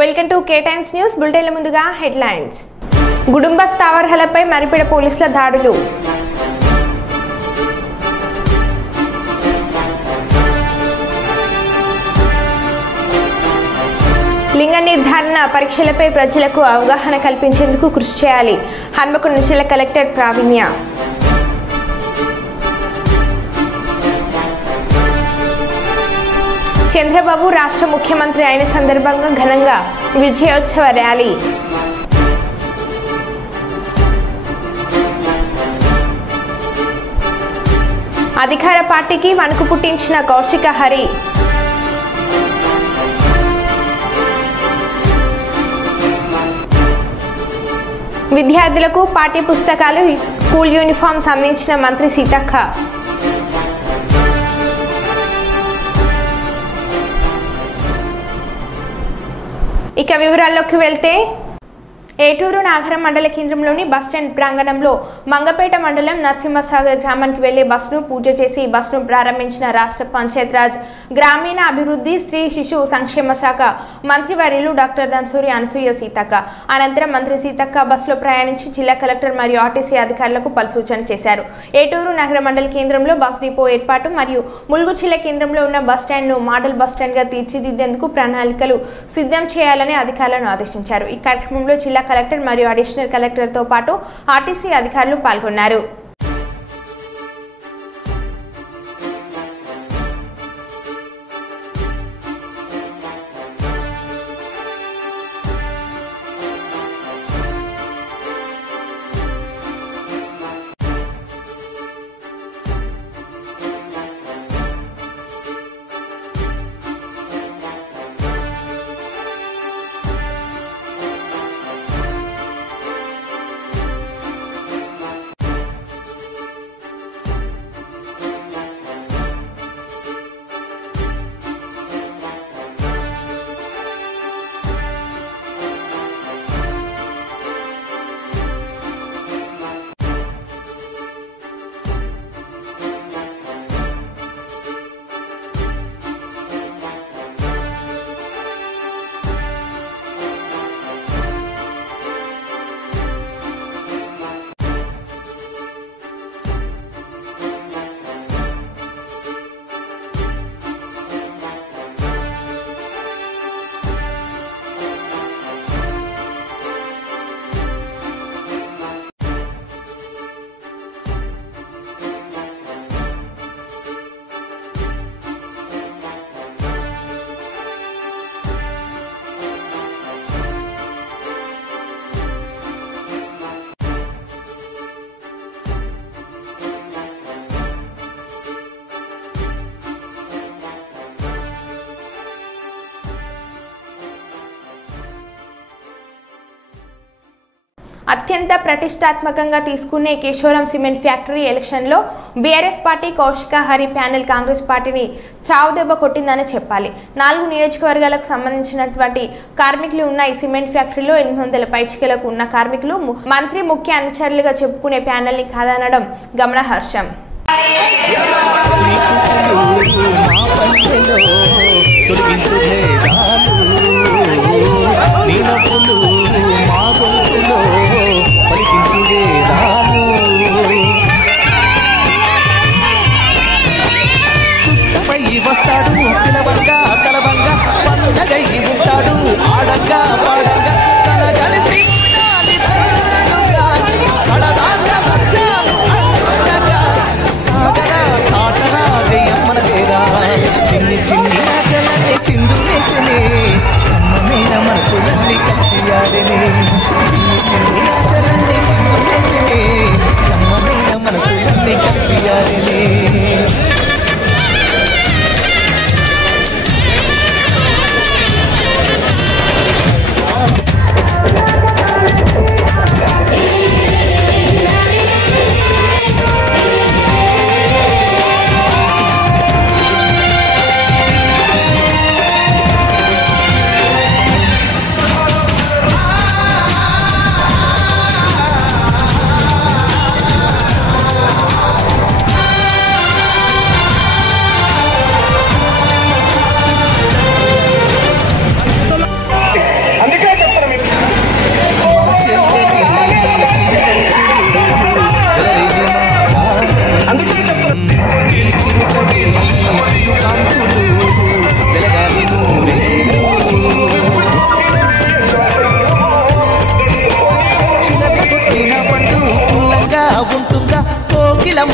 Welcome to K Times news బులెటిన్ల ముందుగా headlines. Gudumba స్థావరాలపై Maripeda పోలీసుల దాడులు. లింగ నిర్ధారణ పరీక్షలపై ప్రజలకు అవగాహన కల్పించేందుకు కృషి చేయాలి. హన్మకొండ జిల్లా కలెక్టర్ ప్రావీణ్య. చంద్రబాబు రాష్ట్ర ముఖ్యమంత్రి అయిన సందర్భంగా ఘనంగా విజయోత్సవ ర్యాలీ. అధికార పార్టీకి వణుకు పుట్టించిన కౌశిక హరి. విద్యార్థులకు పాఠ్య పుస్తకాలు, స్కూల్ యూనిఫామ్స్ అందించిన మంత్రి సీతక్క. ఇక వివరాల్లోకి వెళ్తే ఏటూరు నాగరం మండల కేంద్రంలోని బస్టాండ్ ప్రాంగణంలో మంగపేట మండలం నరసింహసాగర్ గ్రామానికి వెళ్లే బస్సును పూజ చేసి బస్సును ప్రారంభించిన రాష్ట్ర పంచాయతీరాజ్ గ్రామీణ అభివృద్ధి స్త్రీ శిశు సంక్షేమ శాఖ మంత్రివర్యులు డాక్టర్ ధనసూరి అనసూయ సీతక్క. అనంతరం మంత్రి సీతక్క బస్సులో ప్రయాణించి జిల్లా కలెక్టర్ మరియు ఆర్టీసీ అధికారులకు పలు సూచనలు చేశారు. ఏటూరు నగర మండల కేంద్రంలో బస్ డిపో ఏర్పాటు మరియు ములుగు జిల్లా కేంద్రంలో ఉన్న బస్టాండ్ను మోడల్ బస్టాండ్గా తీర్చిదిద్దేందుకు ప్రణాళికలు సిద్ధం చేయాలని అధికారులను ఆదేశించారు. ఈ కార్యక్రమంలో జిల్లా కలెక్టర్ మరియు అడిషనల్ కలెక్టర్తో పాటు ఆర్టీసీ అధికారులు పాల్గొన్నారు. అత్యంత ప్రతిష్టాత్మకంగా తీసుకునే కేశవరం సిమెంట్ ఫ్యాక్టరీ ఎలక్షన్లో BRS party Kaushika Hari panel Congress పార్టీని చావుదెబ్బ కొట్టిందని చెప్పాలి. 4 నియోజకవర్గాలకు సంబంధించినటువంటి కార్మికులు ఉన్న ఈ సిమెంట్ ఫ్యాక్టరీలో 800 పైచికలకు ఉన్న కార్మికులు మంత్రి ముఖ్య అనుచరులుగా చెప్పుకునే ప్యానెల్ని కాదనడం గమనార్హం. చుట్టపై వస్తాడు పిలవంగా కలవంగా పండగై ఉంటాడు ఆడంగా పాడంగా తన కలిసి సాగరా చాటరా జయమ్మన పేరా చిన్ని చిన్ని ఆశలన్నీ చిందులేసనే అమ్మమైన మనసులన్నీ కలిసి ఆడనే చిన్ని చిన్ని ఆశలన్నీ చిందులేసనే అమ్మమైన మనసులన్నీ కలిసి ఆడనే.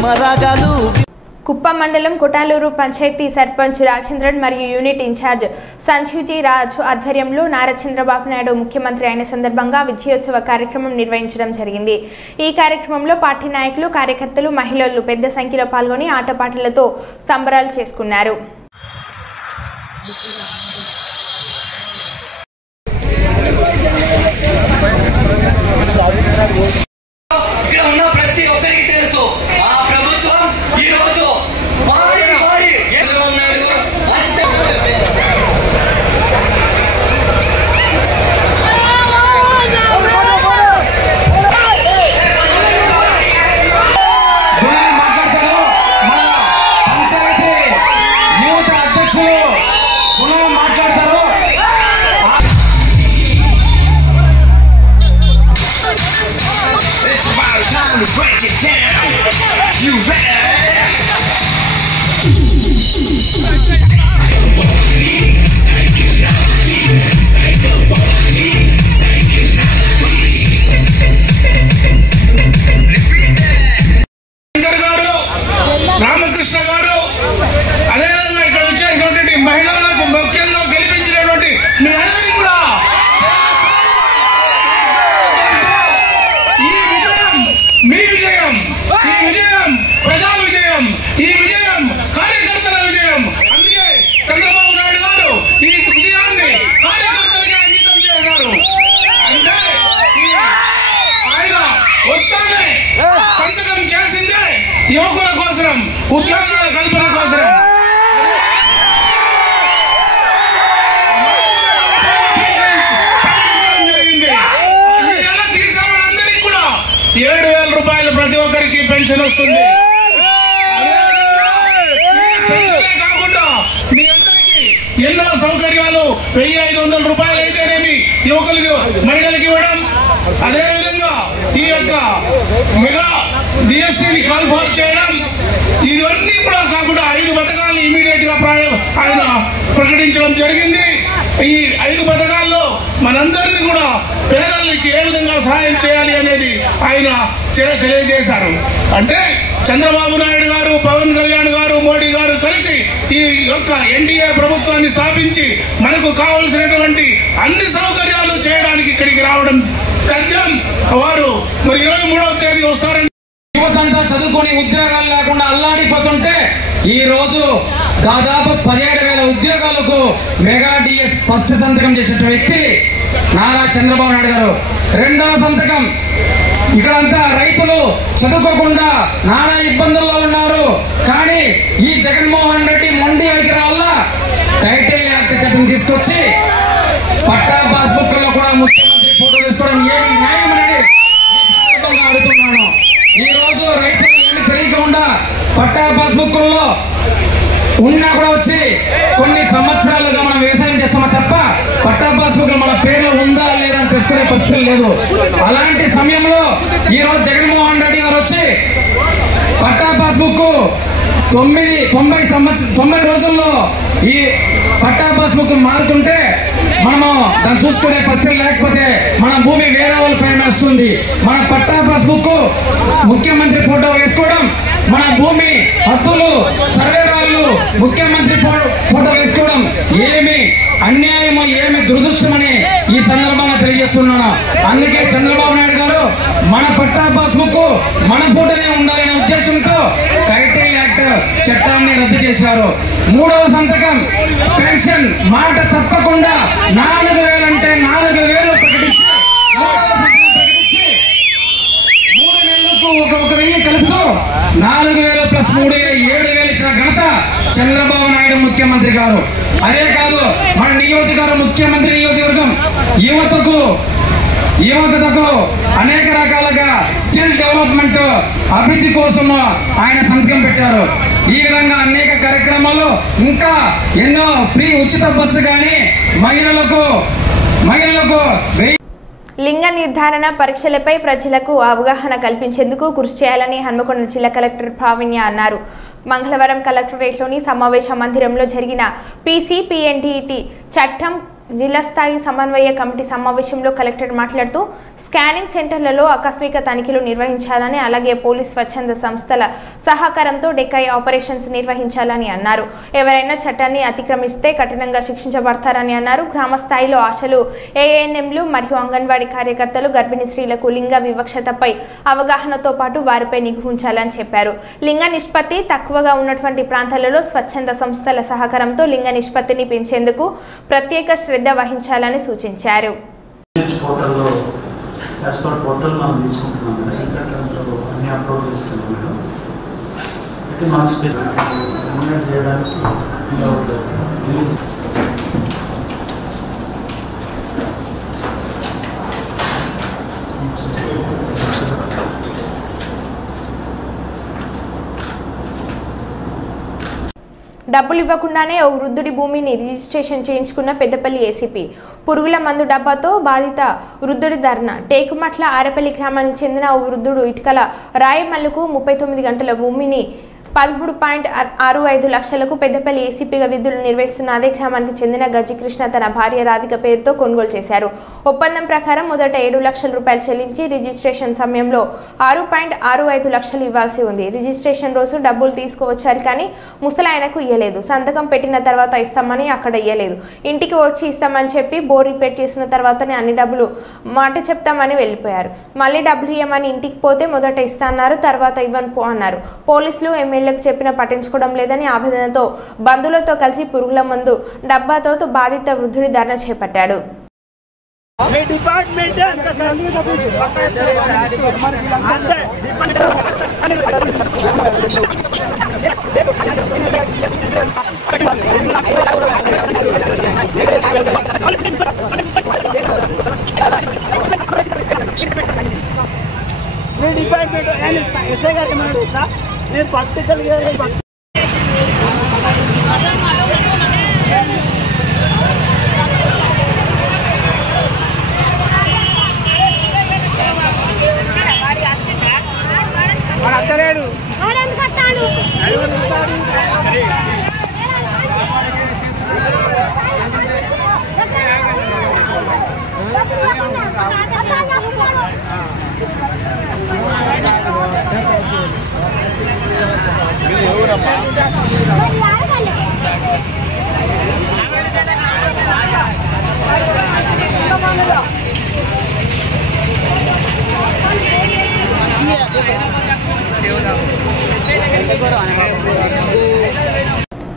ప్రేమ రాగాలు. కుప్పం మండలం కొటాలూరు పంచాయతీ సర్పంచ్ రాజేంద్రన్ మరియు యూనిట్ ఇన్ఛార్జ్ సంజీవ్జీ రాజ్ ఆధ్వర్యంలో నారా చంద్రబాబు నాయుడు ముఖ్యమంత్రి అయిన సందర్భంగా విజయోత్సవ కార్యక్రమం నిర్వహించడం జరిగింది. ఈ కార్యక్రమంలో పార్టీ నాయకులు, కార్యకర్తలు, మహిళలు పెద్ద సంఖ్యలో పాల్గొని ఆటపాటలతో సంబరాలు చేసుకున్నారు. రామకృష్ణ గారు అదేవిధంగా ఇక్కడ వచ్చేసినటువంటి మహిళలకు ముఖ్యంగా గెలిపించినటువంటి మీ అందరికీ కూడా ఈ విజయం మీ విజయం, ఈ విజయం ప్రజా విజయం, ఈ విజయం కార్యకర్తల విజయం. అందుకే చంద్రబాబు నాయుడు గారు ఈ విజయాన్ని కార్యకర్తలకి అంకితం చేశారు. అంటే ఆయన వస్తానే సంతకం చేసిందే యువకుల కోసం, ఉద్యోగాల కల్పన కోసం. జరిగింది. ఈ నెల తీసిన వాళ్ళందరికీ కూడా 7,000 రూపాయలు ప్రతి ఒక్కరికి పెన్షన్ వస్తుంది. కాకుండా మీ అందరికీ ఎన్నో సౌకర్యాలు 1,500 రూపాయలు అయితేనేమి యువకులకు, మహిళలకు ఇవ్వడం. అదేవిధంగా ఈ యొక్క మెగా డిఎస్సిని కాల్ఫార్ చేయడం, ఇవన్నీ కూడా కాకుండా 5 పథకాలను ఇమీడియట్ గా ఆయన ప్రకటించడం జరిగింది. ఈ 5 పథకాల్లో మనందరినీ కూడా పేదలకి ఏ విధంగా సహాయం చేయాలి అనేది ఆయన తెలియజేశారు. అంటే చంద్రబాబు నాయుడు గారు, పవన్ కళ్యాణ్ గారు, మోడీ గారు కలిసి ఈ యొక్క ఎన్డీఏ ప్రభుత్వాన్ని స్థాపించి మనకు కావలసినటువంటి అన్ని సౌకర్యాలు చేయడానికి ఇక్కడికి రావడం తథ్యం. వారు మరి 23వ తేదీ వస్తారని యువతంతా చదువుకొని ఉద్యోగాలు లేకుండా అల్లాడిపోతుంటే ఈ రోజు దాదాపు 17,000 ఉద్యోగాలకు మెగా డిఎస్ ఫస్ట్ సంతకం చేసిన వ్యక్తి నారా చంద్రబాబు నాయుడు గారు. రెండవ సంతకం, ఇక్కడంతా రైతులు చదువుకోకుండా నానా ఇబ్బందుల్లో ఉన్నారు. కానీ ఈ జగన్మోహన్ రెడ్డి మొండి వైఖరి వల్ల టైటిల్ యాక్ట్ చట్టం తీసుకొచ్చి పట్టా పాస్బుక్ లో కూడా ముఖ్యమంత్రి ఫోటో తీసుకోవడం ఏమి న్యాయం అనేది ఈ సందర్భంగా అడుగుతున్నాను. ఈ రోజు రైతులు ఏమి తెలియకుండా పట్టా పాస్బుక్ లో ఉన్నా కూడా వచ్చి కొన్ని సంవత్సరాలుగా మనం వ్యవసాయం చేస్తామా తప్ప పట్టా పాస్బుక్ మన పేర్లు ఉందా లేదా అని తెలుసుకునే పరిస్థితి లేదు. అలాంటి సమయంలో ఈ రోజు జగన్మోహన్ రెడ్డి గారు వచ్చి పట్టా పాస్బుక్ 90 రోజుల్లో ఈ పట్టా పాస్బుక్ మారుకుంటే మనము దాన్ని చూసుకునే పరిస్థితి లేకపోతే మన భూమి వేరే వాళ్ళ పైన వస్తుంది. మన పట్టా పాస్బుక్ ముఖ్యమంత్రి ఫోటో వేసుకోవడం, మన భూమి హక్కులు సర్వేరాళ్ళు ముఖ్యమంత్రి ఫోటో వేసుకోవడం ఏమి అన్యాయమో, ఏమి దురదృష్టమని ఈ సందర్భంగా తెలియజేస్తున్నాను. అందుకే చంద్రబాబు నాయుడు గారు మన పట్టా పాస్బుక్ మన ఫోటోనే ఉండాలనే ఉద్దేశంతో టైటిల్ యాక్ట్ చట్టాన్ని రద్దు చేశారు. 3వ సంతకం, పెన్షన్ మాట తప్పకుండా 4,000 అంటే 4,000 ప్రకటించి 3 నెలలకు ఒక 1,000 కలుపుతూ 4,000 ప్లస్ 3,000 7,000 ఇచ్చిన ఘనత చంద్రబాబు నాయుడు ముఖ్యమంత్రి గారు. అదే కాదు, మన నియోజకవర్గం ముఖ్యమంత్రి నియోజకవర్గం యువతకు అనేక రకాలుగా స్కిల్ డెవలప్మెంట్ అభివృద్ధి కోసం ఆయన సంతకం పెట్టారు. ఈ విధంగా అనేక కార్యక్రమాలు, ఇంకా ఎన్నో ఫ్రీ ఉచిత బస్సు కానీ మహిళలకు లింగ నిర్ధారణ పరీక్షలపై ప్రజలకు అవగాహన కల్పించేందుకు కృషి చేయాలని హన్మకొండ జిల్లా కలెక్టర్ ప్రావీణ్య అన్నారు. మంగళవారం కలెక్టరేట్లోని సమావేశ మందిరంలో జరిగిన పీసీపీఎన్టీటీ చట్టం జిల్లా స్థాయి సమన్వయ కమిటీ సమావేశంలో కలెక్టర్ మాట్లాడుతూ స్కానింగ్ సెంటర్లలో ఆకస్మిక తనిఖీలు నిర్వహించాలని, అలాగే పోలీస్ స్వచ్ఛంద సంస్థల సహకారంతో డెకాయ్ ఆపరేషన్స్ నిర్వహించాలని అన్నారు. ఎవరైనా చట్టాన్ని అతిక్రమిస్తే కఠినంగా శిక్షించబడతారని అన్నారు. గ్రామ స్థాయిలో ఆశలు, ఏఎన్ఎంలు మరియు అంగన్వాడీ కార్యకర్తలు గర్భిణీ స్త్రీలకు లింగ వివక్షతపై అవగాహనతో పాటు వారిపై నిఘా ఉంచాలని చెప్పారు. లింగ నిష్పత్తి తక్కువగా ఉన్నటువంటి ప్రాంతాలలో స్వచ్ఛంద సంస్థల సహకారంతో లింగ నిష్పత్తిని పెంచేందుకు ప్రత్యేక శ్రద్ధ వహించాలని సూచించారు. డబ్బులు ఇవ్వకుండానే ఓ వృద్ధుడి భూమిని రిజిస్ట్రేషన్ చేయించుకున్న పెద్దపల్లి ఏసీపీ. పురుగుల మందు డబ్బాతో బాధిత వృద్ధుడి ధర్నా. టేకుమట్ల ఆరపల్లి గ్రామానికి చెందిన ఓ వృద్ధుడు ఇటుకల రాయమల్లుకు 39 గంటల భూమిని 13.65 లక్షలకు పెద్దపల్లి ఏసీపీగా విధులు నిర్వహిస్తున్న అదే గ్రామానికి చెందిన గజ్జికృష్ణ తన భార్య రాధిక పేరుతో కొనుగోలు చేశారు. ఒప్పందం ప్రకారం మొదట 7 లక్షల రూపాయలు చెల్లించి రిజిస్ట్రేషన్ సమయంలో 6.65 లక్షలు ఇవ్వాల్సి ఉంది. రిజిస్ట్రేషన్ రోజు డబ్బులు తీసుకువచ్చారు కానీ ముసలాయనకు ఇయ్యలేదు. సంతకం పెట్టిన తర్వాత ఇస్తామని అక్కడ ఇయ్యలేదు. ఇంటికి వచ్చి ఇస్తామని చెప్పి బోర్ రిపేర్ చేసిన తర్వాతనే అన్ని డబ్బులు మాట చెప్తామని వెళ్ళిపోయారు. మళ్ళీ డబ్బులు ఇవ్వమని ఇంటికి పోతే మొదట ఇస్తా అన్నారు, తర్వాత ఇవ్వను పో అన్నారు. పోలీసులు ఎమ్మెల్యేలకు చెప్పినా పట్టించుకోవడం లేదని ఆవేదనతో బంధువులతో కలిసి పురుగుల మందు డబ్బాతో బాధిత వృద్ధుడి ధర్నా చేపట్టాడు. నేను పట్టుకెళ్ళి అత్తలేడు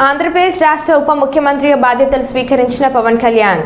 ఆంధ్రప్రదేశ్ రాష్ట్ర ఉప ముఖ్యమంత్రిగా బాధ్యతలు స్వీకరించిన పవన్ కళ్యాణ్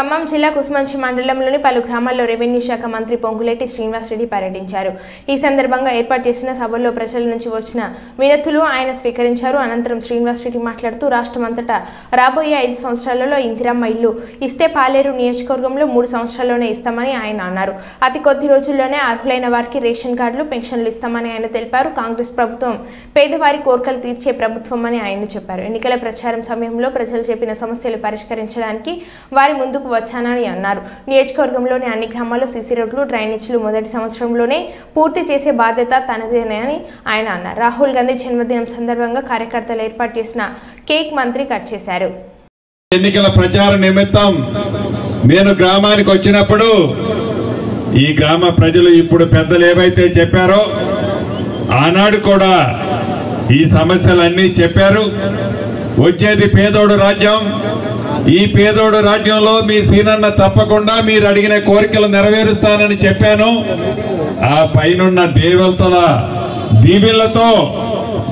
ఖమ్మం జిల్లా కుస్మంచి మండలంలోని పలు గ్రామాల్లో రెవెన్యూ శాఖ మంత్రి పొంగులేటి శ్రీనివాసరెడ్డి పర్యటించారు. ఈ సందర్భంగా ఏర్పాటు చేసిన సభల్లో ప్రజల నుంచి వచ్చిన వినతులు ఆయన స్వీకరించారు. అనంతరం శ్రీనివాసరెడ్డి మాట్లాడుతూ రాష్ట్రమంతటా రాబోయే 5 సంవత్సరాలలో ఇందిరమ్మ ఇల్లు ఇస్తే పాలేరు నియోజకవర్గంలో 3 సంవత్సరాల్లోనే ఇస్తామని ఆయన అన్నారు. అతి కొద్ది రోజుల్లోనే అర్హులైన వారికి రేషన్ కార్డులు, పెన్షన్లు ఇస్తామని ఆయన తెలిపారు. కాంగ్రెస్ ప్రభుత్వం పేదవారి కోరికలు తీర్చే ప్రభుత్వం అని ఆయన చెప్పారు. ఎన్నికల ప్రచారం సమయంలో ప్రజలు చెప్పిన సమస్యలు పరిష్కరించడానికి వారి ముందుకు వచ్చానని అన్నారు. నియోజకవర్గంలోని అన్ని గ్రామాల్లో సీసీ రోడ్లు, డ్రైనేజీలు మొదటి సంవత్సరంలోనే పూర్తి చేసే బాధ్యత తనదేనని ఆయన అన్నారు. రాహుల్ గాంధీ జన్మదినం సందర్భంగా కార్యకర్తలు ఏర్పాటు చేసిన కేక్ మంత్రి కట్ చేశారు. ఎన్నికల ప్రచార నిమిత్తం నేను గ్రామానికి వచ్చినప్పుడు ఈ గ్రామ ప్రజలు ఇప్పుడు పెద్దలు ఏవైతే చెప్పారో ఆనాడు కూడా ఈ సమస్యలన్నీ చెప్పారు. వచ్చేది పేదోడు రాజ్యం. ఈ పేదోడు రాజ్యంలో మీ సీనన్న తప్పకుండా మీరు అడిగిన కోరికలు నెరవేరుస్తానని చెప్పాను. ఆ పైనున్న దేవతల దీవెనలతో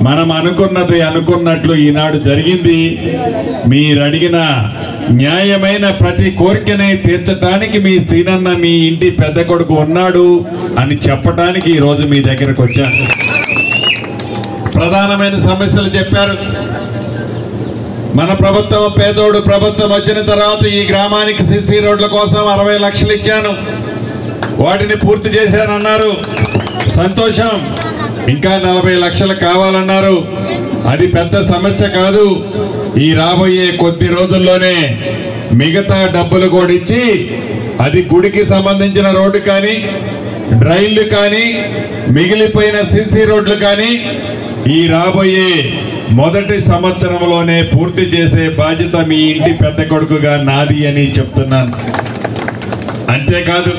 మనం అనుకున్నది అనుకున్నట్లు ఈనాడు జరిగింది. మీరు అడిగిన న్యాయమైన ప్రతి కోరికని తీర్చడానికి మీ సీనన్న మీ ఇంటి పెద్ద కొడుకు ఉన్నాడు అని చెప్పడానికి ఈరోజు మీ దగ్గరకు వచ్చాను. ప్రధానమైన సమస్యలు చెప్పారు. మన ప్రభుత్వం పేదోడు ప్రభుత్వం వచ్చిన తర్వాత ఈ గ్రామానికి సిసి రోడ్ల కోసం 60 లక్షలు ఇచ్చాను. వాటిని పూర్తి చేశానన్నారు. సంతోషం. ఇంకా 40 లక్షలు కావాలన్నారు. అది పెద్ద సమస్య కాదు. ఈ రాబోయే కొద్ది రోజుల్లోనే మిగతా డబ్బులు కూడా ఇచ్చి అది గుడికి సంబంధించిన రోడ్డు కానీ, డ్రైన్లు కానీ, మిగిలిపోయిన సిసి రోడ్లు కానీ ఈ రాబోయే మొదటి సంవత్సరంలోనే పూర్తి చేసే బాధ్యత మీ ఇంటి పెద్ద కొడుకుగా నాది అని చెప్తున్నాను. అంతేకాదు,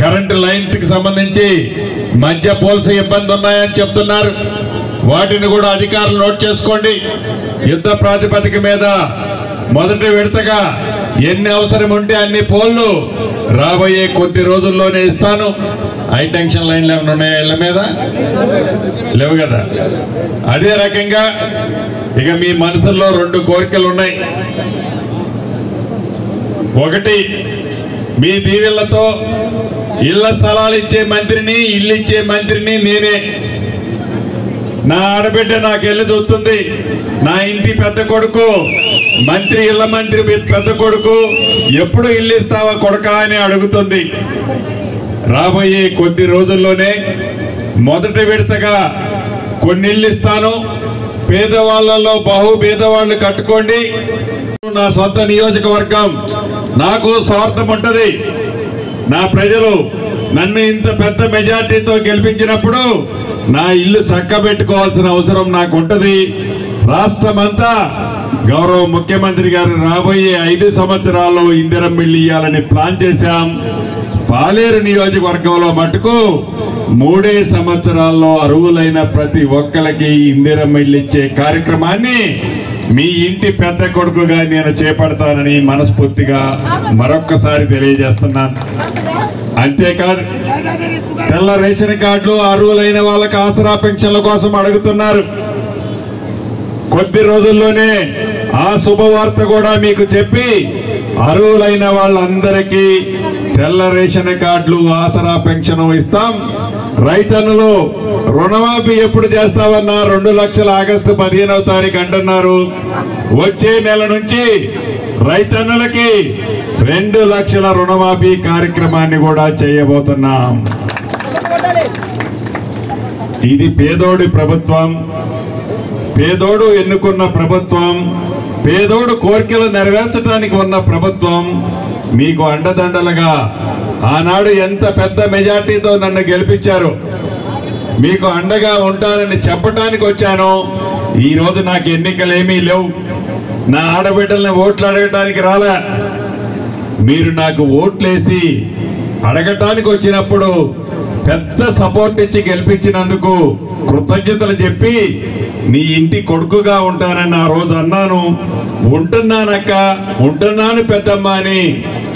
కరెంటు లైన్కి సంబంధించి మధ్య పోల్స్ ఇబ్బంది ఉన్నాయని చెప్తున్నారు. వాటిని కూడా అధికారులు నోట్ చేసుకోండి. యుద్ధ ప్రాతిపదిక మీద మొదటి విడతగా ఎన్ని అవసరం ఉంటే అన్ని పోల్లు రాబోయే కొద్ది రోజుల్లోనే ఇస్తాను. హై టెన్షన్ లైన్లు ఏమైనా ఉన్నాయా ఇళ్ళ మీద? లేవు కదా. అదే రకంగా ఇక మీ మనసుల్లో 2 కోరికలు ఉన్నాయి. ఒకటి, మీ దీవెళ్లతో ఇళ్ల స్థలాలు ఇచ్చే మంత్రిని, ఇల్లు ఇచ్చే మంత్రిని నేనే. నా ఆడబిడ్డ నాకు వెళ్ళి చూస్తుంది. నా ఇంటి పెద్ద కొడుకు మంత్రి, ఇళ్ల మంత్రి పెద్ద కొడుకు ఎప్పుడు ఇల్లు ఇస్తావా కొడుకా అని అడుగుతుంది. రాబోయే కొద్ది రోజుల్లోనే మొదటి విడతగా కొన్ని ఇల్లు ఇస్తాను. పేదవాళ్లలో బహు పేదవాళ్ళు కట్టుకోండి. నా సొంత నియోజకవర్గం, నాకు స్వార్థం ఉంటది. నా ప్రజలు నన్ను ఇంత పెద్ద మెజార్టీతో గెలిపించినప్పుడు నా ఇల్లు చక్కబెట్టుకోవాల్సిన అవసరం నాకు ఉంటది. రాష్ట్రమంతా గౌరవ ముఖ్యమంత్రి గారు రాబోయే 5 సంవత్సరాల్లో ఇందిరమ్మ ఇల్లు ఇవ్వాలని ప్లాన్ చేశాం. పాలేరు నియోజకవర్గంలో మటుకు 3 సంవత్సరాల్లో అర్హులైన ప్రతి ఒక్కరికి ఇందిరమ్మ ఇల్లు ఇచ్చే కార్యక్రమాన్ని మీ ఇంటి పెద్ద కొడుకుగా నేను చేపడతానని మనస్ఫూర్తిగా మరొక్కసారి తెలియజేస్తున్నాను. అంతేకాదు, తెల్ల రేషన్ కార్డులు అర్హులైన వాళ్ళకి ఆసరా పెన్షన్ల కోసం అడుగుతున్నారు. కొద్ది రోజుల్లోనే ఆ శుభవార్త కూడా మీకు చెప్పి అర్హులైన వాళ్ళందరికీ తెల్ల రేషన్ కార్డులు, ఆసరా పెన్షన్ ఇస్తాం. రైతన్నులు రుణమాఫీ ఎప్పుడు చేస్తామన్నా 2 లక్షలు ఆగస్టు 15వ తారీఖు అంటున్నారు. వచ్చే నెల నుంచి రైతన్నులకి 2 లక్షల రుణమాఫీ కార్యక్రమాన్ని కూడా చేయబోతున్నాం. ఇది పేదోడి ప్రభుత్వం, పేదోడు ఎన్నుకున్న ప్రభుత్వం, పేదోడు కోరికలు నెరవేర్చడానికి ఉన్న ప్రభుత్వం. మీకు అండదండలుగా ఆనాడు ఎంత పెద్ద మెజార్టీతో నన్ను గెలిపించారు. మీకు అండగా ఉంటానని చెప్పడానికి వచ్చాను. ఈరోజు నాకు ఎన్నికలేమీ లేవు. నా ఆడబిడ్డల్ని ఓట్లు అడగటానికి రాలే. మీరు నాకు ఓట్లేసి అడగటానికి వచ్చినప్పుడు పెద్ద సపోర్ట్ ఇచ్చి గెలిపించినందుకు కృతజ్ఞతలు చెప్పి నీ ఇంటి కొడుకుగా ఉంటానని ఆ రోజు అన్నాను. ఉంటున్నానక్క, ఉంటున్నాను పెద్దమ్మ అని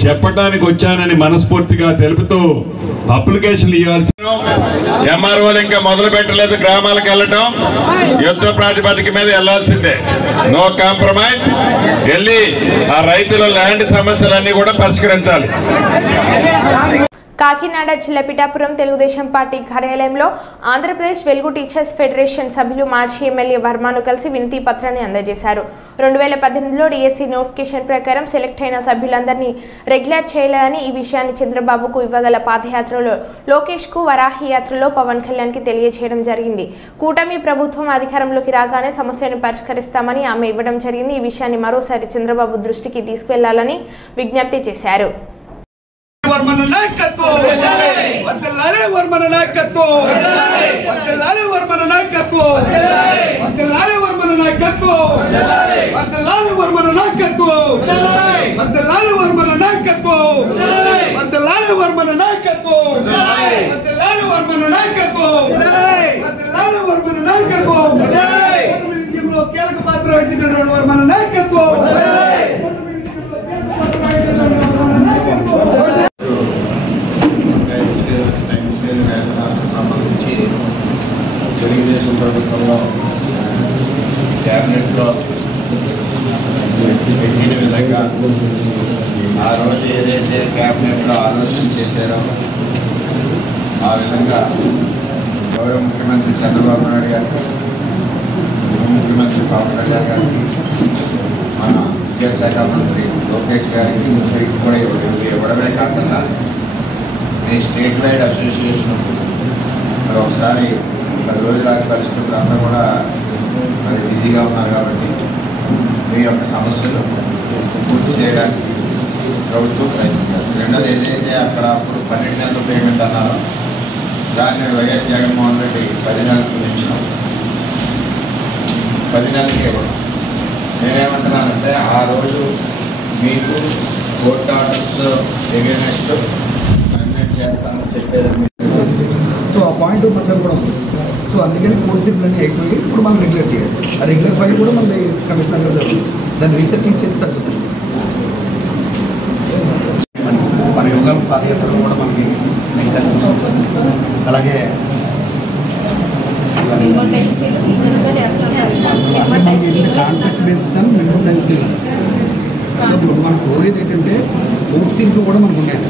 చెప్పటానికి వచ్చానని మనస్ఫూర్తిగా తెలుపుతూ అప్లికేషన్లు ఇవ్వాల్సి ఎంఆర్ఓలు ఇంకా మొదలు పెట్టలేదు. గ్రామాలకు వెళ్ళటం యుద్ధ ప్రాతిపదిక మీద వెళ్లాల్సిందే. No compromise. వెళ్ళి ఆ రైతుల ల్యాండ్ సమస్యలన్నీ కూడా పరిష్కరించాలి. కాకినాడ జిల్లా పిఠాపురం తెలుగుదేశం పార్టీ కార్యాలయంలో ఆంధ్రప్రదేశ్ వెలుగు టీచర్స్ ఫెడరేషన్ సభ్యులు మాజీ ఎమ్మెల్యే వర్మను కలిసి వినతి పత్రాన్ని అందజేశారు. 2018లో డిఎస్సి నోటిఫికేషన్ ప్రకారం సెలెక్ట్ అయిన సభ్యులందరినీ రెగ్యులర్ చేయాలని, ఈ విషయాన్ని చంద్రబాబుకు ఇవ్వగల పాదయాత్రలో లోకేష్కు, వరాహి యాత్రలో పవన్ కళ్యాణ్కి తెలియజేయడం జరిగింది. కూటమి ప్రభుత్వం అధికారంలోకి రాగానే సమస్యను పరిష్కరిస్తామని ఆమె ఇవ్వడం జరిగింది. ఈ విషయాన్ని మరోసారి చంద్రబాబు దృష్టికి తీసుకువెళ్లాలని విజ్ఞప్తి చేశారు. వర్మన నాయకత్వం వందలాలే వర్మన నాయకత్వం వందలాలే వర్మన నాయకత్వం వందలాలే వర్మన నాయకత్వం వందలాలే వర్మన నాయకత్వం వందలాలే వర్మన నాయకత్వం వందలాలే వర్మన నాయకత్వం వందలాలే వర్మన నాయకత్వం వందలాలే వర్మన నాయకత్వం విజయంలో కీలక పాత్ర వహించినటువంటి వర్మన నాయకత్వం సంబంధించి తెలుగుదేశం ప్రభుత్వంలో క్యాబినెట్లో పెట్టిన విధంగా ఆ రోజు ఏదైతే క్యాబినెట్లో ఆలోచన చేశారో ఆ విధంగా గౌరవ ముఖ్యమంత్రి చంద్రబాబు నాయుడు గారికి, ఉప ముఖ్యమంత్రి పవన్ కళ్యాణ్ గారికి, మన విద్యాశాఖ మంత్రి లోకేష్ గారికి, ముఖ్యమంత్రికి కూడా ఇవ్వడమే కాకుండా మీ స్టేట్ వైడ్ అసోసియేషన్ మరి ఒకసారి 10 రోజుల పరిస్థితులు అంతా కూడా మరి బిజీగా ఉన్నారు కాబట్టి మీ యొక్క సమస్యలు పూర్తి చేయడానికి ప్రభుత్వం ప్రయత్నం చేస్తుంది. రెండోది ఏదైతే అక్కడ అప్పుడు 12 నెలల పేమెంట్ అన్నారో దాన్ని వైఎస్ జగన్మోహన్ రెడ్డి 10 నెలలకు పెంచడం, 10 నెలలకి ఇవ్వడం. నేనేమంటున్నానంటే ఆ రోజు మీకు కోర్ట్ ఆర్డర్స్ ఎగెనెస్ట్ చేస్తామని చెప్పారు. సో ఆ పాయింట్ మధ్య కూడా ఉంది. సో అందుకని కోర్టు తీర్పులన్నీ అయిపోయి ఇప్పుడు మనం రెగ్యులర్ చేయాలి. ఆ రెగ్యులర్ ఫైల్ కూడా మన కమిషనర్గా జరుగుతుంది. దాన్ని రీసెర్చింగ్ చేసి సరిపోతుంది. మన యోగా పాదయాత్రలు కూడా మనకి అలాగే కాంట్రాక్ట్ బేసిస్ అని మినిమం టైం స్కేల్. సో ఇప్పుడు మనం కోరేది ఏంటంటే కోర్టు తీర్పులు కూడా మనకు ఉన్నాయి.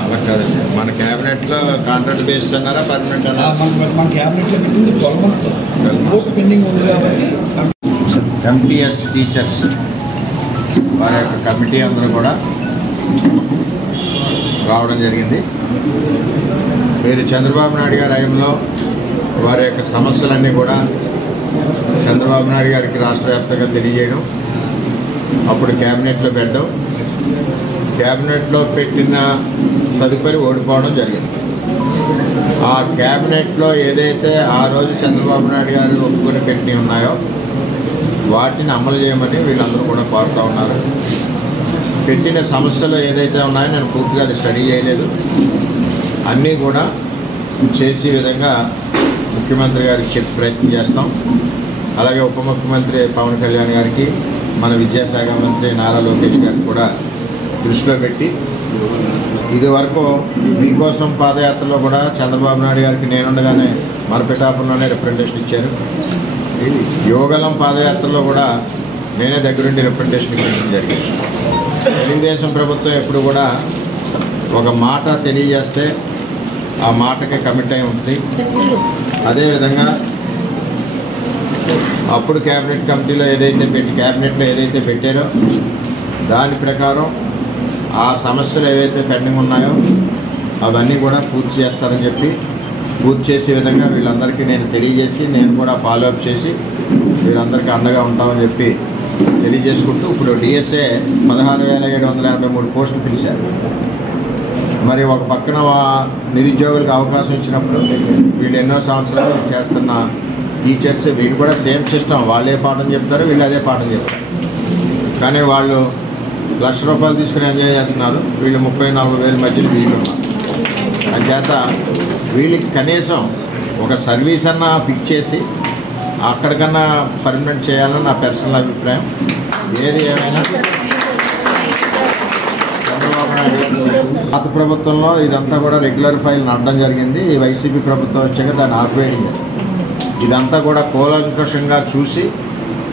అలా కాదండి, మన క్యాబినెట్లో కాంట్రాక్ట్ బేసిస్ అన్నారా పర్మనెంట్ అన్నారా? మన క్యాబినెట్లో పెట్టింది 12 months కోర్టు పెండింగ్ ఉంది కాబట్టి ఎంటీఎస్ టీచర్స్ వారి యొక్క కమిటీ అందరూ కూడా రావడం జరిగింది. మీరు చంద్రబాబు నాయుడు గారి హయాంలో వారి యొక్క సమస్యలన్నీ కూడా చంద్రబాబు నాయుడు గారికి రాష్ట్ర వ్యాప్తంగా తెలియజేయడం, అప్పుడు క్యాబినెట్లో పెట్టడం, క్యాబినెట్లో పెట్టిన తదుపరి ఓడిపోవడం జరిగింది. ఆ క్యాబినెట్లో ఏదైతే ఆ రోజు చంద్రబాబు నాయుడు గారు ఒప్పుకొని పెట్టి ఉన్నాయో వాటిని అమలు చేయమని వీళ్ళందరూ కూడా కోరుతూ ఉన్నారు. పెట్టిన సమస్యలు ఏదైతే ఉన్నాయో నేను పూర్తిగా అది స్టడీ చేయలేదు, అన్నీ కూడా చేసే విధంగా ముఖ్యమంత్రి గారికి చెప్పి ప్రయత్నం చేస్తాం. అలాగే ఉప ముఖ్యమంత్రి పవన్ కళ్యాణ్ గారికి, మన విద్యాశాఖ మంత్రి నారా లోకేష్ గారికి కూడా దృష్టిలో పెట్టి, ఇది వరకు మీకోసం పాదయాత్రలో కూడా చంద్రబాబు నాయుడు గారికి నేనుండగానే మన పిఠాపురంలోనే రిప్రజెంటేషన్ ఇచ్చారు. యోగలం పాదయాత్రలో కూడా నేనే దగ్గరుండి రిప్రజెంటేషన్ ఇవ్వడం జరిగింది. తెలుగుదేశం ప్రభుత్వం ఎప్పుడు కూడా ఒక మాట తెలియజేస్తే ఆ మాటకి కమిట్ అయి ఉంటుంది. అదేవిధంగా అప్పుడు క్యాబినెట్ కమిటీలో క్యాబినెట్లో ఏదైతే పెట్టారో దాని ప్రకారం ఆ సమస్యలు ఏవైతే పెండింగ్ ఉన్నాయో అవన్నీ కూడా పూర్తి చేస్తారని చెప్పి, పూర్తి చేసే విధంగా వీళ్ళందరికీ నేను తెలియజేసి నేను కూడా ఫాలోఅప్ చేసి వీళ్ళందరికీ అండగా ఉంటామని చెప్పి తెలియజేసుకుంటూ, ఇప్పుడు డిఎస్ఏ 16,783 పోస్టులు పిలిచారు. మరి ఒక పక్కన నిరుద్యోగులకు అవకాశం ఇచ్చినప్పుడు వీళ్ళు ఎన్నో సంవత్సరాలు చేస్తున్న టీచర్స్ వీళ్ళు కూడా సేమ్ సిస్టమ్, వాళ్ళే పాఠం చెప్తారు, వీళ్ళు అదే పాఠం చెప్తారు. కానీ వాళ్ళు ₹1,00,000 తీసుకుని ఎంజాయ్ చేస్తున్నారు, వీళ్ళు 34,000 మధ్యలో వీళ్ళు ఉన్నారు. అంచేత వీళ్ళకి కనీసం ఒక సర్వీస్ అన్నా ఫిక్స్ చేసి అక్కడికన్నా పర్మనెంట్ చేయాలని నా పర్సనల్ అభిప్రాయం. ఏది ఏమైనా చంద్రబాబు పాత ప్రభుత్వంలో ఇదంతా కూడా రెగ్యులర్ ఫైల్ నడడం జరిగింది. ఈ వైసీపీ ప్రభుత్వం వచ్చాక దాన్ని ఆపేయడం. ఇదంతా కూడా కూలంకషంగా చూసి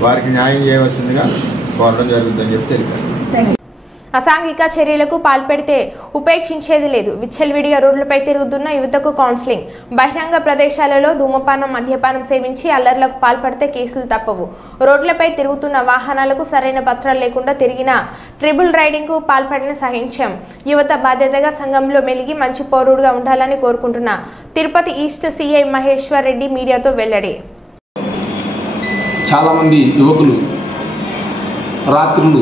వారికి న్యాయం చేయవలసిందిగా కోరడం జరుగుతుందని చెప్పి తెలియజేస్తాను. అసాంఘిక చర్యలకు పాల్పడితే ఉపేక్షించేది లేదు. విచ్చలవిడిగా రోడ్లపై తిరుగుతున్న యువతకు కౌన్సిలింగ్. బహిరంగ ప్రదేశాలలో ధూమపానం మద్యపానం సేవించి అల్లర్లకు పాల్పడితే కేసులు తప్పవు. రోడ్లపై తిరుగుతున్న వాహనాలకు సరైన పత్రాలు లేకుండా తిరిగిన ట్రిబుల్ రైడింగ్ కు పాల్పడిన సహించాం. యువత బాధ్యతగా సంఘంలో మెలిగి మంచి పౌరుడుగా ఉండాలని కోరుకుంటున్న తిరుపతి ఈస్ట్ సిఐ మహేశ్వర్ రెడ్డి మీడియాతో వెల్లడి. చాలామంది యువకులు రాత్రులు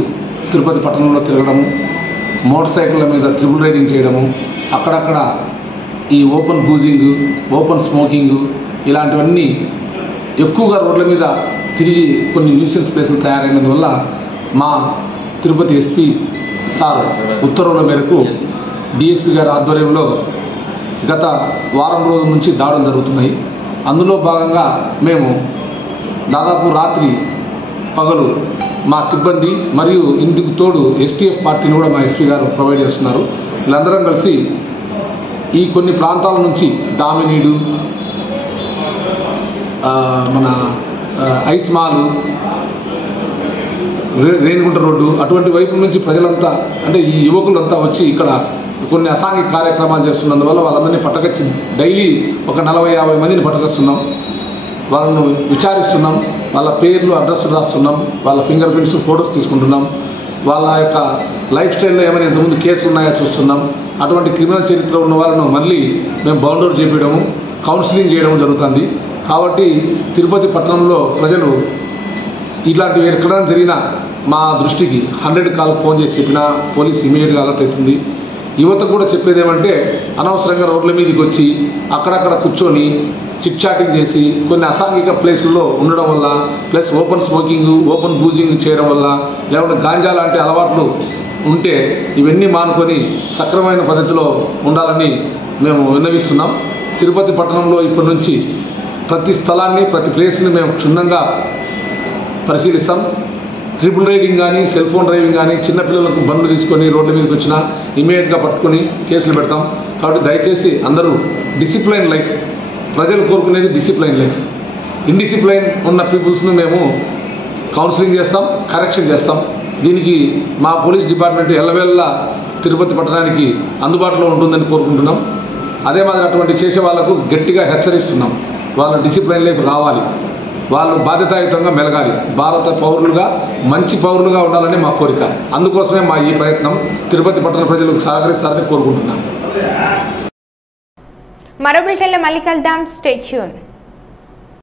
తిరుపతి పట్టణంలో తిరగడము, మోటార్ సైకిళ్ళ మీద ట్రిబుల్ రైడింగ్ చేయడము, అక్కడక్కడ ఈ ఓపెన్ బూజింగ్, ఓపెన్ స్మోకింగ్ ఇలాంటివన్నీ ఎక్కువగా రోడ్ల మీద తిరిగి కొన్ని న్యూసెన్స్ ప్లేసులు తయారైనందువల్ల మా తిరుపతి ఎస్పీ సార్ ఉత్తర్వుల మేరకు డిఎస్పీ గారి ఆధ్వర్యంలో గత వారం రోజుల నుంచి దాడులు జరుగుతున్నాయి. అందులో భాగంగా మేము దాదాపు రాత్రి పగలు మా సిబ్బంది మరియు ఇందుకు తోడు ఎస్టీఎఫ్ పార్టీని కూడా మా ఎస్పీ గారు ప్రొవైడ్ చేస్తున్నారు. వీళ్ళందరం కలిసి ఈ కొన్ని ప్రాంతాల నుంచి దామినీడు, మన ఐస్మాలు, రేణిగుంట రోడ్డు అటువంటి వైపు నుంచి ప్రజలంతా అంటే ఈ యువకులంతా వచ్చి ఇక్కడ కొన్ని అసాంఘిక కార్యక్రమాలు చేస్తున్నందువల్ల వాళ్ళందరినీ పట్టకొచ్చి డైలీ ఒక 40-50 మందిని పట్టకొస్తున్నాం. వాళ్ళను విచారిస్తున్నాం, వాళ్ళ పేర్లు అడ్రస్లు రాస్తున్నాం, వాళ్ళ ఫింగర్ ప్రింట్స్ ఫొటోస్ తీసుకుంటున్నాం, వాళ్ళ యొక్క లైఫ్ స్టైల్లో ఏమైనా ఇంతకుముందు కేసులు ఉన్నాయో చూస్తున్నాం. అటువంటి క్రిమినల్ చరిత్ర ఉన్న వాళ్ళను మళ్ళీ మేము బౌండర్ చేయడము, కౌన్సిలింగ్ చేయడం జరుగుతుంది. కాబట్టి తిరుపతి పట్టణంలో ప్రజలు ఇలాంటివి ఎక్కడైనా జరిగినా మా దృష్టికి 100 కాల్కి ఫోన్ చేసి చెప్పినా పోలీస్ ఇమీడియట్గా అలర్ట్ అవుతుంది. యువత కూడా చెప్పేది ఏమంటే అనవసరంగా రోడ్ల మీదకి వచ్చి అక్కడక్కడ కూర్చొని చిట్ చాటింగ్ చేసి కొన్ని అసాంఘిక ప్లేసుల్లో ఉండడం వల్ల, plus open smoking, open boozing చేయడం వల్ల, లేకుంటే గాంజా లాంటి అలవాట్లు ఉంటే ఇవన్నీ మానుకొని సక్రమైన పద్ధతిలో ఉండాలని మేము విన్నవిస్తున్నాం. తిరుపతి పట్టణంలో ఇప్పటి నుంచి ప్రతి స్థలాన్ని, ప్రతి ప్లేస్ని మేము క్షుణ్ణంగా పరిశీలిస్తాం. ట్రిపుల్ రైడింగ్ కానీ, సెల్ ఫోన్ డ్రైవింగ్ కానీ, చిన్నపిల్లలకు బండ్లు తీసుకొని రోడ్ల మీదకి వచ్చినా ఇమీడియట్గా పట్టుకొని కేసులు పెడతాం. కాబట్టి దయచేసి అందరూ డిసిప్లైన్ లైఫ్, ప్రజలు కోరుకునేది డిసిప్లైన్ లైఫ్. ఇండిసిప్లైన్ ఉన్న పీపుల్స్ను మేము కౌన్సిలింగ్ చేస్తాం, కరెక్షన్ చేస్తాం. దీనికి మా పోలీస్ డిపార్ట్మెంట్ ఎల్లవేళలా తిరుపతి పట్టణానికి అందుబాటులో ఉంటుందని కోరుకుంటున్నాం. అదే మాదిరి అటువంటి చేసే వాళ్ళకు గట్టిగా హెచ్చరిస్తున్నాం. వాళ్ళ డిసిప్లైన్ లైఫ్ రావాలి, వాళ్ళు బాధ్యతాయుతంగా మెలగాలి, భారత పౌరులుగా మంచి పౌరులుగా ఉండాలని మా కోరిక. అందుకోసమే మా ఈ ప్రయత్నం. తిరుపతి పట్టణ ప్రజలకు సహకరిస్తారని కోరుకుంటున్నాం. మరో బిల్టన్లో మళ్ళీ కలుద్దాం. Stay tune.